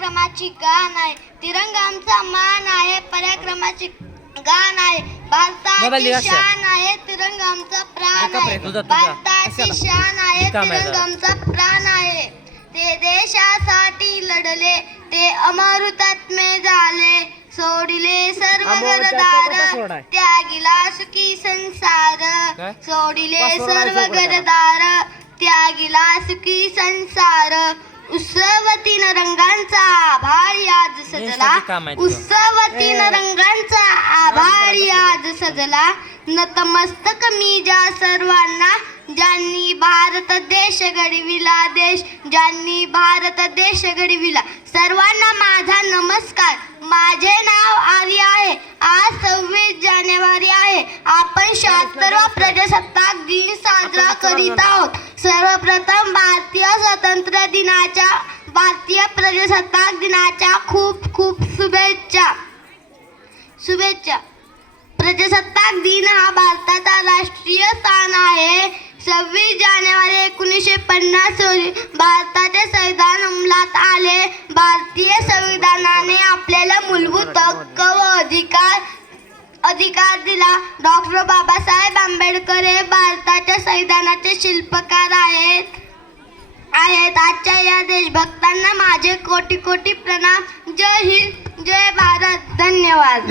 पराक्रमाची गान आहे, तिरंगा आमचा मान आहे, पराक्रमाची गान आहे, भारताची शान आहे, तिरंगा आमचा प्राण आहे, भारताची शान आहे, तिरंगा आमचा प्राण आहे. ते देशासाठी लढले, ते अमर हुतात्मे झाले, सोडिले सर्व घरदार, त्यागिला सुखी संसार, सोडिले सर्व घरदार, त्यागिला सुखी संसार. उत्सवतीन रंगांचा आभारी आज सजला, उत्सवतीन रंगांचा आभारी आज सजला. नतमस्तक मी ज्या सर्वांना, ज्यांनी भारत देश घडविला, ज्यांनी भारत देश घडविला, सर्वांना माझा नमस्कार. माझे नाव आर्य आहे. आज 26 जानेवारी आहे. आपण 76वा प्रजासत्ताक दिन साजरा करीत आहोत. सर्वप्रथम भारतीय प्रजासत्ताक दिनाच्या खूप खूप शुभेच्छा. प्रजासत्ताक दिन हा भारताचा राष्ट्रीय सण आहे. 26 जानेवारी 1950 रोजी भारताचे संविधान अंमलात आले. भारतीय संविधानाने आपल्याला मूलभूत हक्क व अधिकार दिला. डॉक्टर बाबासाहेब आंबेडकर हे भारताच्या संविधानाचे शिल्पकार आहेत. आजच्या या देशभक्तांना माझे कोटी कोटी प्रणाम. जय हिंद, जय भारत. धन्यवाद.